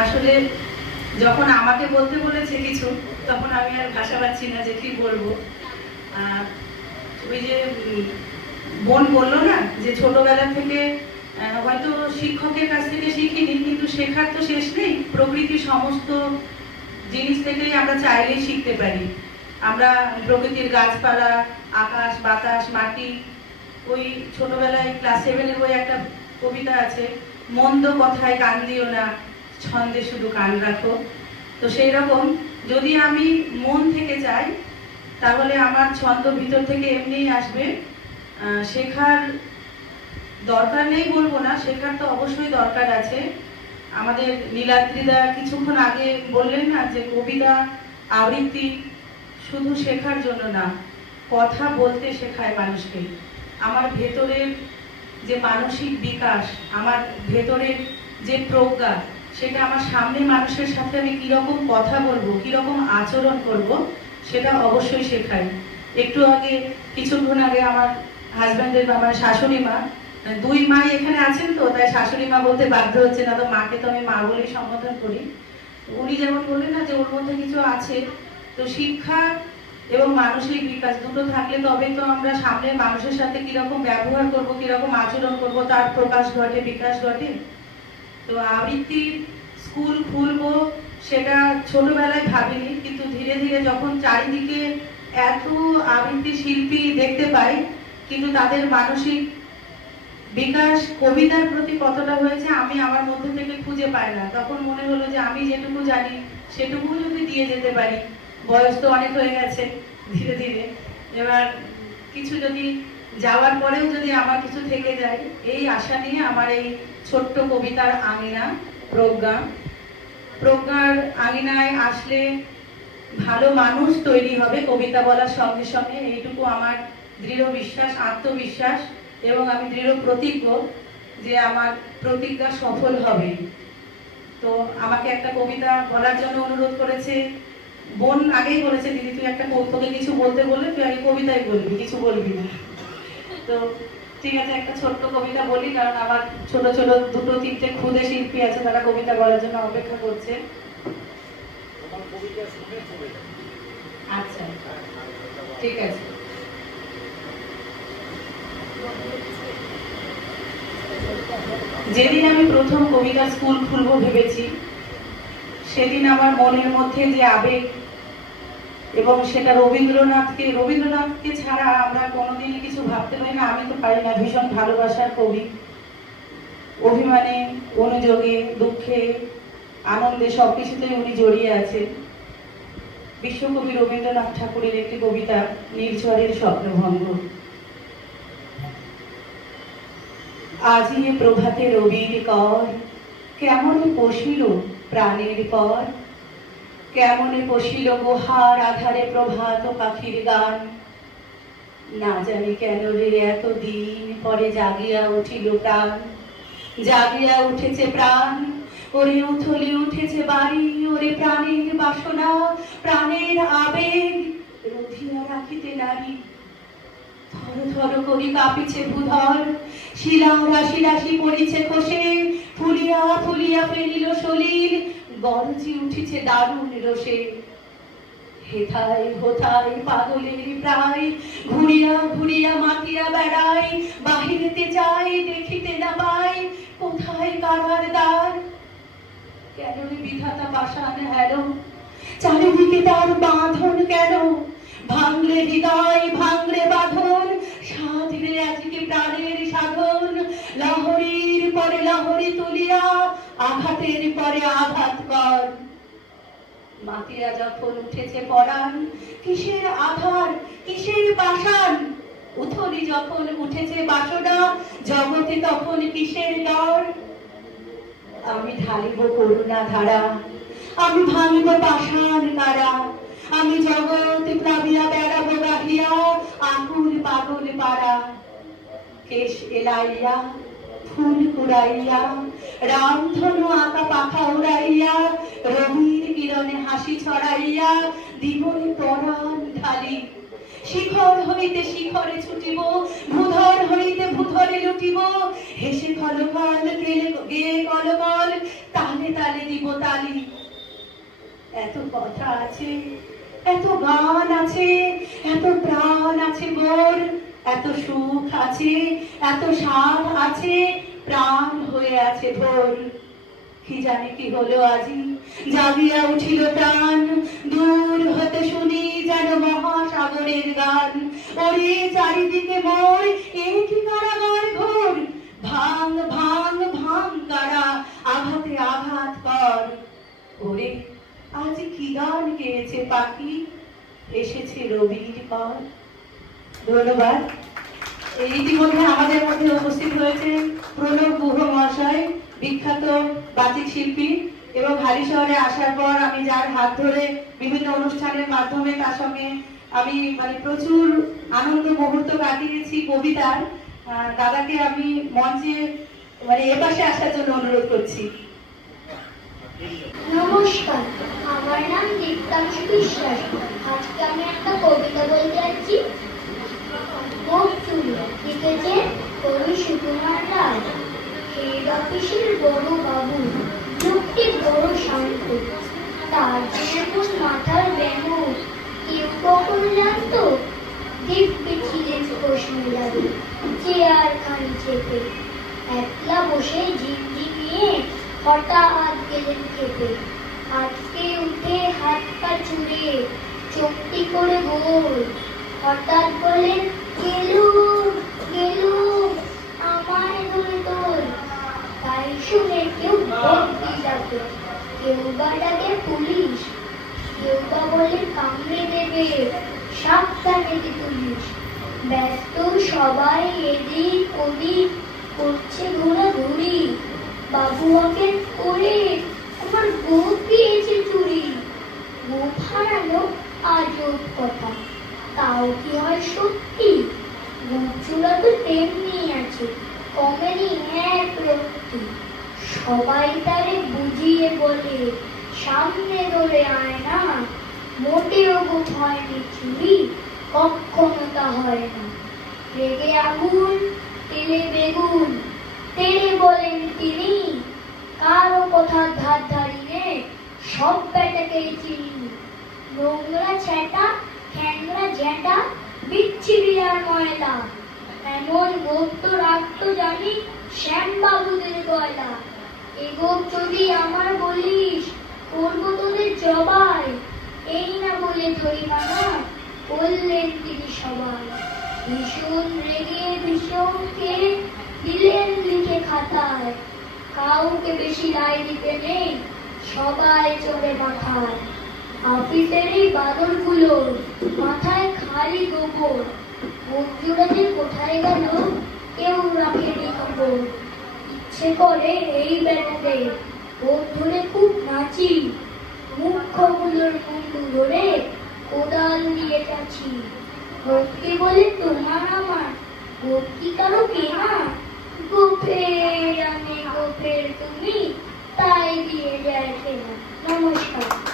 আসলে যখন আমাকে বলতে বলেছে কিছু, তখন আমি আর ভাষা পাচ্ছি না যে কি বলব। ওই যে বোন বলল না যে ছোটবেলা থেকে হয়তো শিক্ষকের কাছ থেকে শিখিনি, কিন্তু শেখার তো শেষ নেই। প্রকৃতির সমস্ত জিনিস থেকেই আমরা চাইলেই শিখতে পারি। আমরা প্রকৃতির গাছপালা, আকাশ, বাতাস, মাটি, ওই ছোটবেলায় ক্লাস সেভেনের ওই একটা কবিতা আছে, মন্দ কথায় কান দিও না ছন্দে শুধু কান রাখো। তো সেই রকম যদি আমি মন থেকে চাই তাহলে আমার ছন্দ ভিতর থেকে এমনিই আসবে। শেখার দরকার নেই বলব না, শেখার তো অবশ্যই দরকার আছে। আমাদের নীলাদ্রিদা কিছুক্ষণ আগে বললেন না যে, কবিতা আবৃত্তি শুধু শেখার জন্য না, কথা বলতে শেখায় মানুষকে। আমার ভেতরের যে মানসিক বিকাশ, আমার ভেতরের যে প্রজ্ঞা সেটা আমার সামনে মানুষের সাথে আমি কীরকম কথা বলব, কীরকম আচরণ করব, সেটা অবশ্যই শেখাই। একটু আগে, কিছুক্ষণ আগে আমার হাজব্যান্ডের আমার শাশুড়ি মা, দুই মাই এখানে আছেন তো, তাই শাশুড়ি মা বলতে বাধ্য হচ্ছে না, তো মাকে তো আমি মা বলেই সম্বোধন করি। উনি যেমন বললেন না যে ওর মধ্যে কিছু আছে, তো শিক্ষা এবং মানসিক বিকাশ দুটো থাকলে তবে তো আমরা সামনের মানুষের সাথে কীরকম ব্যবহার করব, কীরকম আচরণ করব, তার প্রকাশ ঘটে, বিকাশ ঘটে। তো আবৃত্তি স্কুল খুলবো সেটা ছোটবেলায় ভাবিনি, কিন্তু ধীরে ধীরে যখন চারিদিকে এত আবৃত্তি শিল্পী দেখতে পাই, কিন্তু তাদের মানসিক বিকাশ কবিতার প্রতি কতটা হয়েছে আমি আমার মধ্যে থেকে খুঁজে পাই না। তখন মনে হলো যে আমি যেটুকু জানি সেটুকু যদি দিয়ে যেতে পারি। বয়স তো অনেক হয়ে গেছে ধীরে ধীরে। এবার কিছু যদি যাওয়ার পরেও যদি আমার কিছু থেকে যায়, এই আশা নিয়ে আমার এই ছোট্ট কবিতার আঙিনা, প্রজ্ঞা। প্রজ্ঞার আঙিনায় আসলে ভালো মানুষ তৈরি হবে কবিতা বলার সঙ্গে সঙ্গে। এইটুকু আমার দৃঢ় বিশ্বাস, আত্মবিশ্বাস এবং আমি দৃঢ় প্রতিজ্ঞ যে আমার প্রতিজ্ঞা সফল হবে। তো আমাকে একটা কবিতা বলার জন্য অনুরোধ করেছে। বোন আগেই বলেছে, দিদি, তুই একটা তোকে কিছু বলতে বললে তুই আগে কবিতাই বলবি, কিছু বলবি না। তো ঠিক আছে একটা ছোট্ট কবিতা বলি কারণ আমার ছোট ছোট দুটো তিনটে ক্ষুদে শিল্পী আছে তারা কবিতা বলার জন্য অপেক্ষা করছে। আচ্ছা ঠিক আছে। যেদিন আমি প্রথম কবিতা স্কুল খুলবো ভেবেছি সেদিন আমার মনের মধ্যে যে আবেগ এবং সেটা রবীন্দ্রনাথকে রবীন্দ্রনাথকে ছাড়া আমরা কোনোদিনই কিছু ভাবতে পারি না। আমি তো পারি না, ভীষণ ভালোবাসার কবি। অভিমানে, অনুযোগে, দুঃখে, আনন্দে সবকিছুতেই উনি জড়িয়ে আছেন। বিশ্বকবি রবীন্দ্রনাথ ঠাকুরের একটি কবিতা নির্ঝরের স্বপ্নভঙ্গ। আজি এ প্রভাতে রবির কর, কেমন পশিল প্রাণের পর। কেমন পশিল গুহার আধারে প্রভাত পাখির গান? না জানি কেন রে এত দিন পরে জাগিয়া উঠিল প্রাণ। জাগিয়া উঠেছে প্রাণ, ওরে উথলে উঠেছে বাড়ি, ওরে প্রাণের বাসনা, প্রাণের আবেগ রুধিয়া রাখিতে নারী থর থর করি কাঁপিছে ভূধর, শিলা রাশি রাশি পড়িছে খসে, ফুলিয়া ফুলিয়া ফেলিল সলিল গরজি উঠেছে দারুণ রোষে হেথায় হোথায় পাগলের প্রায়, ঘুরিয়া ঘুরিয়া মাতিয়া বেড়াই বাহিরেতে যাই দেখিতে না পাই কোথায় কারার দ্বার? কেন বিধাতা পাষাণ হেল চারিদিকে তার বাঁধন কেন? ভাঙলে হৃদয়, ভাঙলে বাঁধন, সাধিরে আজকে প্রাণের সাধন লহরীর পরে লহরী তুলিয়া, আঘাতের পরে আঘাত কর। মাতিয়া যখন উঠেছে পরাণ, কিসের আধার, কিসের পাষাণ? উথলি যখন উঠেছে বাসনা, জগতে তখন কিসের ডর আমি ঢালিব করুণা ধারা, আমি ভাঙিব পাষাণ কারা। আমি জগৎ প্লাবিয়া, বেড়াবো গাহিয়া আকুল পাগল পাড়া। কেশ এলাইয়া ফুল কুড়াইয়া রামধনু আঁকা পাখা উড়াইয়া রবির কিরণে হাসি ছড়াইয়া দিবই পরাণ ঢালি। শিখর হইতে শিখরে ছুটিব, ভূধর হইতে ভূধরে লুটিব। হেসে খলকল গেলে গেয়ে কলকল তালে তালে দিব তালি। এত কথা আছে, এত গান আছে, এত প্রাণ আছে মোর। এত সুখ আছে, এত স্বাদ আছে, প্রাণ হয়ে আছে ভোর কি জানে কি হলো আজি? জাগিয়া উঠিল প্রাণ, দূর হতে শুনি যেন মহাসাগরের গান। ওরে চারিদিকে মোর এই কি কারাগার ঘোর? ভাঙ ভাঙ ভাঙ কারা আঘাতে আঘাত কর। ওরে, আজ কি গান গেয়েছে পাখি? এসেছে রবির কর ধন্যবাদ। ইতিমধ্যে আমাদের মধ্যে উপস্থিত হয়েছে প্রণব গুহ মহাশয়, বিখ্যাত বাচিক শিল্পী এবং হালি শহরে আসার পর আমি যার হাত ধরে বিভিন্ন অনুষ্ঠানের মাধ্যমে তার সঙ্গে আমি মানে প্রচুর আনন্দ মুহূর্ত কাটিয়েছি কবিতার। দাদাকে আমি মঞ্চে মানে এপাশে আসার জন্য অনুরোধ করছি। নমস্কার, আমার নাম দীপ্তাংশু বিশ্বাস। আজকে আমি একটা কবিতা বলতে যাচ্ছি। অফিসের বড় বাবু লোকটি বড় শান্ত তার যেমন মাথার কেউ কখন ছিলেন খানি চেপে একলা বসে ঝিমঝিমিয়ে হঠাৎ গেলেন খেতে আজকে উঠে হাত পা চুড়ে চোখটি করে গোল হঠাৎ বলেন গেলুম গেলুম আমায় ধরে তোল তাই শুনে কেউ ভক্তি ডাকে কেউ বা ডাকে পুলিশ, কেউ বা বলে কামড়ে দেবে, সাবধানে তুলিস ব্যস্ত সবাই এদিক ওদিক করছে ঘোরাঘুরি। বাবু আমাকে করে আমার বউ পেয়েছে চুরি। বউ হারানো আজব কথা। তাও কি হয় সত্যি? গুচুরা তো তেমনি আছে। কমেনি এক রক্তি সবাই তারে বুঝিয়ে বলে, সামনে ধরে আয় না মোটেও গোপ হয়নি চুরি, কখনো তা হয় না। রেগে আগুন তেলে বেগুন, তেলে বলেন তিনি, কারও কথা ধার ধারি নে সব বেটাকে চিনি। নোংরা ছেটা, ঠ্যাংরা ঝেঁটা বিচ্ছিরি আর ময়লা, এমন গোপ তো রাখতো জানি শ্যামবাবুদের গয়লা। এ গোপ যদি আমার বলিস, করব তোদের জবাই। এই না বলে জরিমানা বললেন তিনি সবাই। ভীষণ রেগে ভীষণ খেয়ে দিলেন লিখে খাতায়। কাউকে বেশি রায় দিতে নেই, সবাই চলে মাথায়। অফিসের এই বাদরগুলো মাথায় খালি গোবর। বন্ধুরা যে কোথায় গেল কেউ রাখেনি খবর। ইচ্ছে করে এই বেড়াতে বন্ধুরে খুব নাচি মুখ্যগুলোর মুন্ডু ধরে কোদাল দিয়ে যাচ্ছি ভক্তি বলে তোমার আমার, ভক্তি কারও কেনা গোপের আমি গোপের তুমি, তাই দিয়ে যায় কেনা নমস্কার।